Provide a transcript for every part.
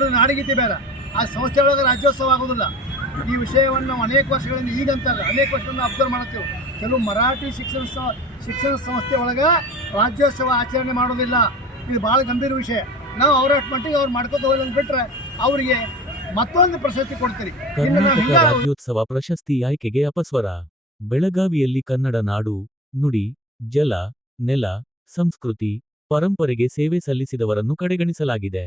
ಕನ್ನಡದ ನಾಡಗೀತೆ ಬೇರೆ. ಆ ಸಂಸ್ಥೆ ಒಳಗೆ ರಾಜ್ಯೋತ್ಸವ ಆಗೋದಿಲ್ಲ. ಈ ವಿಷಯವನ್ನು ನಾವು ಅನೇಕ ವರ್ಷಗಳಿಂದ ಈಗಂತಲ್ಲ ಅನೇಕ ವರ್ಷಗಳನ್ನು ಅಬ್ಸರ್ವ್ ಮಾಡ್ತೀವಿ. ಕೆಲವು ಮರಾಠಿ ಶಿಕ್ಷಣ ಸಂಸ್ಥೆ ಒಳಗೆ ರಾಜ್ಯೋತ್ಸವ ಆಚರಣೆ ಮಾಡೋದಿಲ್ಲ. ಇದು ಭಾಳ ಗಂಭೀರ ವಿಷಯ. ನಾವು ಅವರ ಮಟ್ಟಿಗೆ ಅವ್ರು ಮಾಡ್ಕೊತ ಹೋಗೋದು ಬಿಟ್ಟರೆ ಅವರಿಗೆ ಮತ್ತೊಂದು ಪ್ರಶಸ್ತಿ ಕೊಡ್ತೀರಿ. ಕರ್ನಾಟಕ ರಾಜ್ಯೋತ್ಸವ ಪ್ರಶಸ್ತಿ ಆಯ್ಕೆಗೆ ಅಪಸ್ವರ. ಬೆಳಗಾವಿಯಲ್ಲಿ ಕನ್ನಡ ನಾಡು, ನುಡಿ, ಜಲ, ನೆಲ, ಸಂಸ್ಕೃತಿ, ಪರಂಪರೆಗೆ ಸೇವೆ ಸಲ್ಲಿಸಿದವರನ್ನು ಕಡೆಗಣಿಸಲಾಗಿದೆ.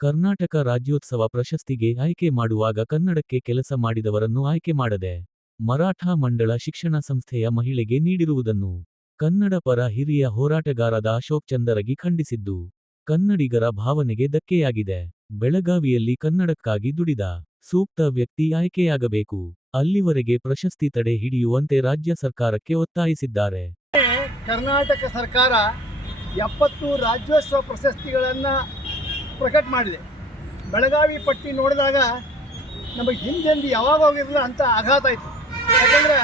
ಕರ್ನಾಟಕ ರಾಜ್ಯೋತ್ಸವ ಪ್ರಶಸ್ತಿಗೆ ಆಯ್ಕೆ ಮಾಡುವಾಗ ಕನ್ನಡಕ್ಕೆ ಕೆಲಸ ಮಾಡಿದವರನ್ನು ಆಯ್ಕೆ ಮಾಡದೆ ಮರಾಠ ಮಂಡಳ ಶಿಕ್ಷಣ ಸಂಸ್ಥೆಯ ಮಹಿಳೆಗೆ ನೀಡಿರುವುದನ್ನು ಕನ್ನಡ ಪರ ಹಿರಿಯ ಹೋರಾಟಗಾರದ ಅಶೋಕ್ ಚಂದರಗಿ ಖಂಡಿಸಿದ್ದು ಕನ್ನಡಿಗರ ಭಾವನೆಗೆ ಧಕ್ಕೆಯಾಗಿದೆ. ಬೆಳಗಾವಿಯಲ್ಲಿ ಕನ್ನಡಕ್ಕಾಗಿ ದುಡಿದ ಸೂಕ್ತ ವ್ಯಕ್ತಿ ಆಯ್ಕೆಯಾಗಬೇಕು. ಅಲ್ಲಿವರೆಗೆ ಪ್ರಶಸ್ತಿ ತಡೆ ಹಿಡಿಯುವಂತೆ ರಾಜ್ಯ ಸರ್ಕಾರಕ್ಕೆ ಒತ್ತಾಯಿಸಿದ್ದಾರೆ. ಕರ್ನಾಟಕ ಸರ್ಕಾರ 70 ರಾಜ್ಯೋತ್ಸವ ಪ್ರಶಸ್ತಿಗಳನ್ನು ಪ್ರಕಟ ಮಾಡಿದೆ. ಬೆಳಗಾವಿ ಪಟ್ಟಿ ನೋಡಿದಾಗ ನಮಗೆ ಹಿಂದೆಂದು ಯಾವಾಗ ಹೋಗಿರಲಿಲ್ಲ ಅಂತ ಆಘಾತ ಆಯಿತು. ಯಾಕಂದರೆ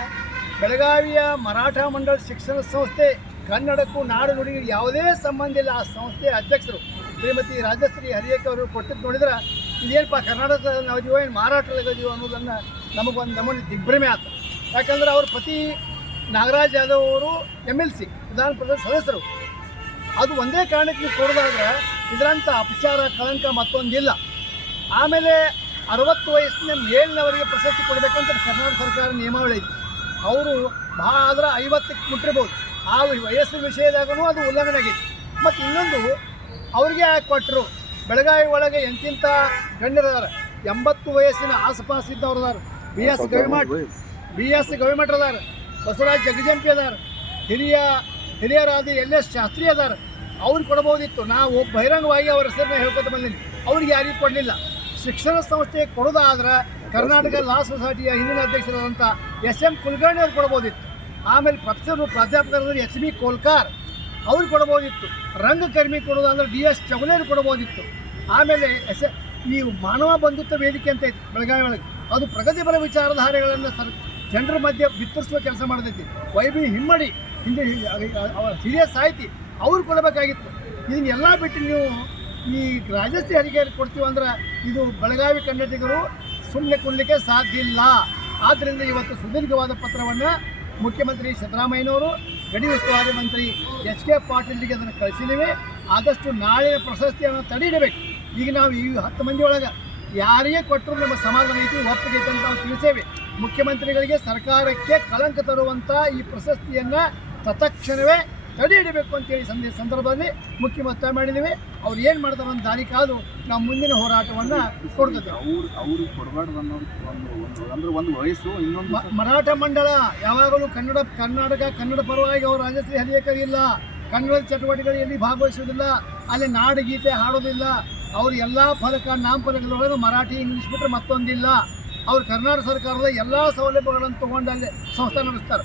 ಬೆಳಗಾವಿಯ ಮರಾಠ ಮಂಡಳ ಶಿಕ್ಷಣ ಸಂಸ್ಥೆ ಕನ್ನಡಕ್ಕೂ ನಾಡು ನುಡಿಗೆ ಯಾವುದೇ ಸಂಬಂಧ ಇಲ್ಲ. ಆ ಸಂಸ್ಥೆಯ ಅಧ್ಯಕ್ಷರು ಶ್ರೀಮತಿ ರಾಜಶ್ರೀ ಹರಿಯಕ್ಕೆ ಅವರು ಕೊಟ್ಟಿದ್ದು ನೋಡಿದ್ರೆ ಇದೇನಪ್ಪ ಕರ್ನಾಟಕದ ನಾವಿದೀವೋ ಏನು ಮಹಾರಾಷ್ಟ್ರದಾಗದೀವೋ ಅನ್ನೋದನ್ನು ನಮಗೊಂದು ನಮೂನೆ ದಿಗ್ಭ್ರಮೆ ಆಯ್ತು. ಯಾಕಂದ್ರೆ ಅವ್ರ ಪತಿ ನಾಗರಾಜ್ ಯಾದವ್ ಅವರು MLC ವಿಧಾನ ಪರಿಷತ್ ಸದಸ್ಯರು. ಅದು ಒಂದೇ ಕಾರಣಕ್ಕೆ ನೀವು ಕೊಡೋದಾದ್ರೆ ಇದರಂಥ ಅಪಚಾರ ಕಳಂಕ ಮತ್ತೊಂದಿಲ್ಲ. ಆಮೇಲೆ 60 ವಯಸ್ಸಿನ ಮೇಲಿನವರಿಗೆ ಪ್ರಶಸ್ತಿ ಕೊಡಬೇಕಂತ ಕರ್ನಾಟಕ ಸರ್ಕಾರ ನಿಯಮಾವಳಿ ಐತಿ. ಅವರು ಭಾಳ ಆದ್ರೆ 50ಕ್ಕೆ ಮುಟ್ಟಿರ್ಬೋದು. ಆ ವಯಸ್ಸಿನ ವಿಷಯದಾಗೂ ಅದು ಉಲ್ಲಂಘನೆ ಆಗೈತಿ. ಮತ್ತು ಇನ್ನೊಂದು ಅವ್ರಿಗೆ ಯಾಕೆ ಕೊಟ್ಟರು? ಬೆಳಗಾವಿ ಒಳಗೆ ಎಂತಿಂಥ ಗಣ್ಯರದಾರ 80 ವಯಸ್ಸಿನ ಆಸುಪಾಸಿದ್ದವ್ರು ಅದಾರ. BS ಗವಿಮಠ್ ಅದಾರ, ಬಸವರಾಜ್ ಜಗಜಂಪಿ ಅದಾರ, ಹಿರಿಯರಾದ LS ಶಾಸ್ತ್ರಿ ಅದಾರ. ಅವ್ರಿಗೆ ಕೊಡ್ಬೋದಿತ್ತು. ನಾವು ಬಹಿರಂಗವಾಗಿ ಅವ್ರ ಹೆಸರನ್ನ ಹೇಳ್ಕೊತ ಬಂದೀನಿ. ಅವ್ರಿಗೆ ಯಾರಿಗೂ ಕೊಡಲಿಲ್ಲ. ಶಿಕ್ಷಣ ಸಂಸ್ಥೆ ಕೊಡೋದಾದ್ರೆ ಕರ್ನಾಟಕ ಲಾ ಸೊಸೈಟಿಯ ಹಿಂದಿನ ಅಧ್ಯಕ್ಷರಾದಂಥ SM ಕುಲಕರ್ಣಿ ಅವ್ರು ಕೊಡ್ಬೋದಿತ್ತು. ಆಮೇಲೆ ಪ್ರಾಧ್ಯಾಪಕರಾದ HB ಕೋಲ್ಕಾರ್ ಅವ್ರಿಗೆ ಕೊಡ್ಬೋದಿತ್ತು. ರಂಗಕರ್ಮಿ ಕೊಡೋದಾದ್ರೆ DS ಚೌಗಲೇರು ಕೊಡ್ಬೋದಿತ್ತು. ಆಮೇಲೆ ಈ ಮಾನವ ಬಂಧುತ್ವ ವೇದಿಕೆ ಅಂತ ಐತಿ ಬೆಳಗಾವಿ ಒಳಗೆ. ಅದು ಪ್ರಗತಿಪರ ವಿಚಾರಧಾರೆಗಳನ್ನು ಜನರ ಮಧ್ಯೆ ಬಿತ್ತರಿಸುವ ಕೆಲಸ ಮಾಡ್ತೈತಿ. YB ಹಿಮ್ಮಡಿ ಹಿಂದೆ ಹಿರಿಯ ಸಾಹಿತಿ ಅವ್ರು ಕೊಡಬೇಕಾಗಿತ್ತು. ಇದನ್ನೆಲ್ಲ ಬಿಟ್ಟು ನೀವು ಈ ರಾಜಶ್ರೀ ಹರಿಗೇರಿ ಕೊಡ್ತೀವಿ ಅಂದ್ರೆ ಇದು ಬೆಳಗಾವಿ ಕನ್ನಡಿಗರು ಸುಮ್ಮನೆ ಕೊಡಲಿಕ್ಕೆ ಸಾಧ್ಯ ಇಲ್ಲ. ಆದ್ದರಿಂದ ಇವತ್ತು ಸುದೀರ್ಘವಾದ ಪತ್ರವನ್ನು ಮುಖ್ಯಮಂತ್ರಿ ಸಿದ್ದರಾಮಯ್ಯನವರು, ಗಡಿ ಉಸ್ತುವಾರಿ ಮಂತ್ರಿ HK ಪಾಟೀಲ್ಗೆ ಅದನ್ನು ಕಳಿಸಿದ್ದೀವಿ. ಆದಷ್ಟು ನಾಳಿನ ಪ್ರಶಸ್ತಿಯನ್ನು ತಡೆಯಿಡಬೇಕು. ಈಗ ನಾವು ಈ 10 ಮಂದಿ ಒಳಗೆ ಯಾರಿಗೆ ಕೊಟ್ಟರು ನಮ್ಮ ಸಮಾಧಾನ ಐತಿ, ಒಪ್ಪಿಗೆ ಐತೆ ಅಂತ ನಾವು ತಿಳಿಸೇವೆ. ಮುಖ್ಯಮಂತ್ರಿಗಳಿಗೆ ಸರ್ಕಾರಕ್ಕೆ ಕಳಂಕ ತರುವಂಥ ಈ ಪ್ರಶಸ್ತಿಯನ್ನು ತತ್ಕ್ಷಣವೇ ತಡೆ ಹಿಡಿಬೇಕು ಅಂತೇಳಿ ಸಂದರ್ಭದಲ್ಲಿ ಮುಖ್ಯ ಒತ್ತಾಯ ಮಾಡಿದ್ದೀವಿ. ಅವ್ರು ಏನು ಮಾಡ್ತಾರೆ ಅಂತ ದಾರಿ ಕಾದು ನಾವು ಮುಂದಿನ ಹೋರಾಟವನ್ನು ಕೊಡ್ತೇವೆ. ಒಂದು ವಯಸ್ಸು ಇನ್ನೊಂದು ಮರಾಠ ಮಂಡಳ ಯಾವಾಗಲೂ ಕನ್ನಡ ಪರವಾಗಿ ಅವರು ರಾಜಶ್ರೀ ಹರಿಯಕರ್ ಇಲ್ಲ. ಕನ್ನಡದ ಚಟುವಟಿಕೆಗಳಲ್ಲಿ ಭಾಗವಹಿಸುವುದಿಲ್ಲ. ಅಲ್ಲಿ ನಾಡಗೀತೆ ಹಾಡೋದಿಲ್ಲ. ಅವರು ಎಲ್ಲ ನಾಮಫಲಕಗಳೊಳಗೆ ಮರಾಠಿ ಇಂಗ್ಲೀಷ್ ಬಿಟ್ಟರೆ ಮತ್ತೊಂದಿಲ್ಲ. ಅವರು ಕರ್ನಾಟಕ ಸರ್ಕಾರದ ಎಲ್ಲ ಸೌಲಭ್ಯಗಳನ್ನು ತೊಗೊಂಡು ಅಲ್ಲಿ ಸಂಸ್ಥೆ ನಡೆಸ್ತಾರೆ.